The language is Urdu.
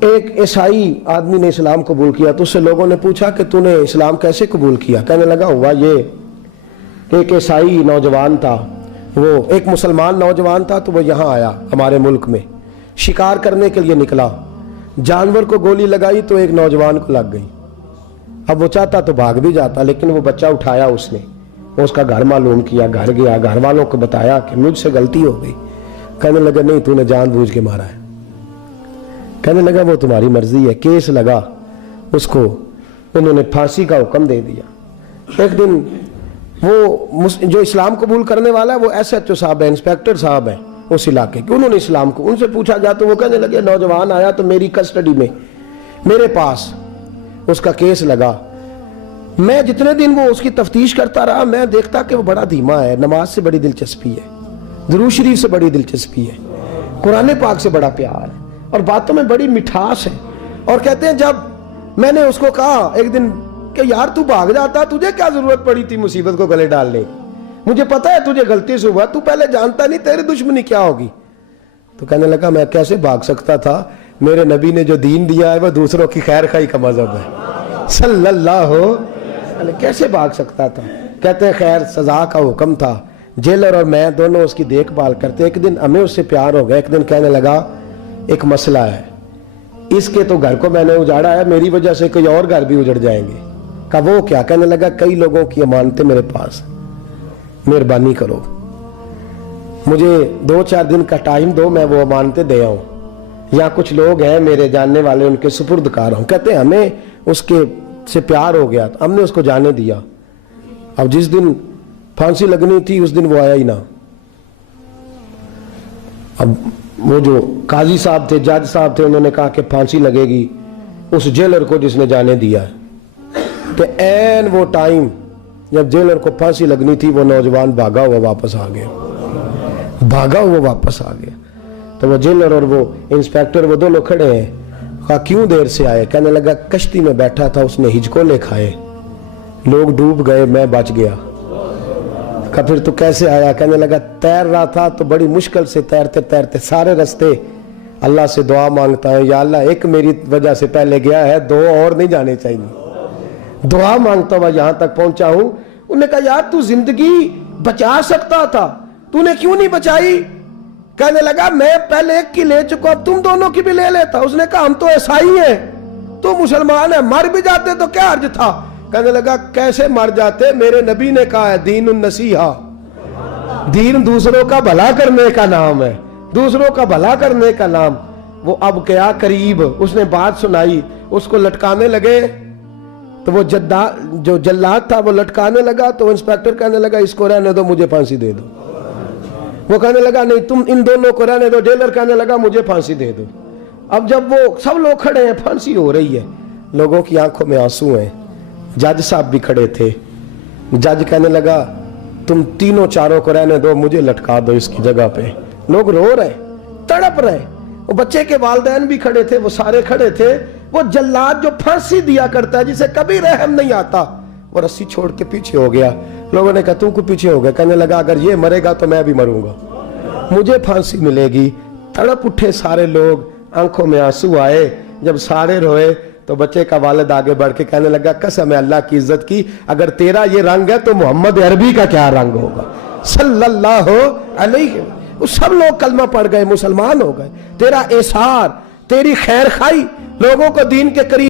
ایک عیسائی آدمی نے اسلام قبول کیا تو اس سے لوگوں نے پوچھا کہ تو نے اسلام کیسے قبول کیا؟ کہنے لگا ہوا یہ کہ ایک عیسائی نوجوان تھا، وہ ایک مسلمان نوجوان تھا، تو وہ یہاں آیا ہمارے ملک میں، شکار کرنے کے لیے نکلا، جانور کو گولی لگائی تو ایک نوجوان کو لگ گئی۔ اب وہ چاہتا تو بھاگ بھی جاتا، لیکن وہ بچہ اٹھایا اس نے، اس کا گھر معلوم کیا، گھر گیا، گھر والوں کو بتایا کہ مجھ سے غلطی ہو گئی۔ کہنے لگا نہیں، تو نے جان بوجھ کے مارا ہے۔ کہنے لگا وہ تمہاری مرضی ہے۔ کیس لگا، اس کو انہوں نے پھانسی کا حکم دے دیا۔ ایک دن وہ جو اسلام قبول کرنے والا ہے وہ SHO صاحب ہے، انسپیکٹر صاحب ہیں اس علاقے کے، انہوں نے اسلام کو ان سے پوچھا جا تو وہ کہنے لگے نوجوان آیا تو میری کسٹڈی میں، میرے پاس اس کا کیس لگا۔ میں جتنے دن وہ اس کی تفتیش کرتا رہا، میں دیکھتا کہ وہ بڑا دھیما ہے، نماز سے بڑی دلچسپی ہے، درود شریف سے بڑی دلچسپی ہے، قرآن پاک سے بڑا پیار ہے، اور باتوں میں بڑی مٹھاس ہے۔ اور کہتے ہیں جب میں نے اس کو کہا ایک دن کہ یار تو بھاگ جاتا، تجھے کیا ضرورت پڑی تھی مصیبت کو گلے ڈالنے، مجھے پتا ہے تجھے غلطی سے ہوا، تو پہلے جانتا نہیں تیری دشمنی کیا ہوگی۔ تو کہنے لگا میں کیسے بھاگ سکتا تھا، میرے نبی نے جو دین دیا ہے وہ دوسروں کی خیر خواہی کا مذہب ہے صلی اللہ علیہ، کیسے بھاگ سکتا تھا۔ کہتے ہیں خیر سزا کا حکم تھا، جیلر اور میں دونوں اس کی دیکھ بھال کرتے۔ ایک دن ہمیں اس سے پیار ہو گیا، ایک دن کہنے لگا ایک مسئلہ ہے، اس کے تو گھر کو میں نے اجاڑا ہے، میری وجہ سے کوئی اور گھر بھی اجڑ جائیں گے۔ کہا وہ کیا؟ کہنے لگا کئی لوگوں کی امانتیں میرے پاس، مہربانی کرو مجھے 2-4 دن کا ٹائم دو، میں وہ امانتیں دے آؤں، یا کچھ لوگ ہیں میرے جاننے والے ان کے سپرد کار ہوں۔ کہتے ہیں ہمیں اس کے سے پیار ہو گیا، ہم نے اس کو جانے دیا۔ اب جس دن پھانسی لگنی تھی اس دن وہ آیا ہی نہ۔ اب وہ جو قاضی صاحب تھے، جج صاحب تھے، انہوں نے کہا کہ پھانسی لگے گی اس جیلر کو جس نے جانے دیا ہے۔ کہ این وہ ٹائم جب جیلر کو پھانسی لگنی تھی وہ نوجوان بھاگا ہوا واپس آ گیا، بھاگا ہوا واپس آ گیا۔ تو وہ جیلر اور وہ انسپیکٹر وہ دونوں کھڑے ہیں۔ کہا کیوں دیر سے آئے؟ کہنے لگا کشتی میں بیٹھا تھا، اس نے ہجکو لے کھائے، لوگ ڈوب گئے، میں بچ گیا۔ کہا پھر تو کیسے آیا؟ کہنے لگا تیر رہا تھا تو بڑی مشکل سے تیرتے تیرتے سارے رستے اللہ سے دعا مانگتا ہے، یا اللہ ایک میری وجہ سے پہلے گیا ہے، 2 اور نہیں جانے چاہیے، دعا مانگتا ہوا یہاں تک پہنچا ہوں۔ انہوں نے کہا یار تو زندگی بچا سکتا تھا، تو نے کیوں نہیں بچائی؟ کہنے لگا میں پہلے ایک کی لے چکا، اب تم دونوں کی بھی لے لیتا۔ اس نے کہا ہم تو عیسائی ہیں، تو مسلمان ہیں، مر بھی جاتے تو کیا حرج تھا؟ کہنے لگا کیسے مر جاتے؟ میرے نبی نے کہا ہے دین النصیحہ، دین دوسروں کا بھلا کرنے کا نام ہے، دوسروں کا بھلا کرنے کا نام۔ وہ اب کیا قریب اس نے بات سنائی، اس کو لٹکانے لگے تو وہ جو جلاد تھا وہ لٹکانے لگا، تو انسپیکٹر کہنے لگا اس کو رہنے دو، مجھے پھانسی دے دو۔ وہ کہنے لگا نہیں تم ان دونوں کو رہنے دو۔ جیلر کہنے لگا مجھے پھانسی دے دو۔ اب جب وہ سب لوگ کھڑے ہیں، پھانسی ہو رہی ہے، لوگوں کی آنکھوں میں آنسو ہیں، جج صاحب بھی کھڑے تھے۔ جج کہنے لگا تم تینوں چاروں کو رہنے دو، مجھے لٹکا دو اس کی جگہ پہ۔ لوگ رو رہے، تڑپ رہے، وہ بچے کے والدین بھی کھڑے تھے، وہ سارے کھڑے تھے۔ وہ جلاد جو پھانسی دیا کرتا ہے جسے کبھی رحم نہیں آتا، وہ رسی چھوڑ کے پیچھے ہو گیا۔ لوگوں نے کہا تو کو پیچھے ہو گیا؟ کہنے لگا اگر یہ مرے گا تو میں بھی مروں گا، مجھے پھانسی ملے گی۔ تڑپ اٹھے سارے لوگ، آنکھوں میں آنسو آئے۔ جب سارے روئے تو بچے کا والد آگے بڑھ کے کہنے لگا قسم ہے اللہ کی عزت کی، اگر تیرا یہ رنگ ہے تو محمد عربی کا کیا رنگ ہوگا صلی اللہ علیہ۔ سب لوگ کلمہ پڑھ گئے، مسلمان ہو گئے۔ تیرا احسان، تیری خیر خواہی لوگوں کو دین کے قریب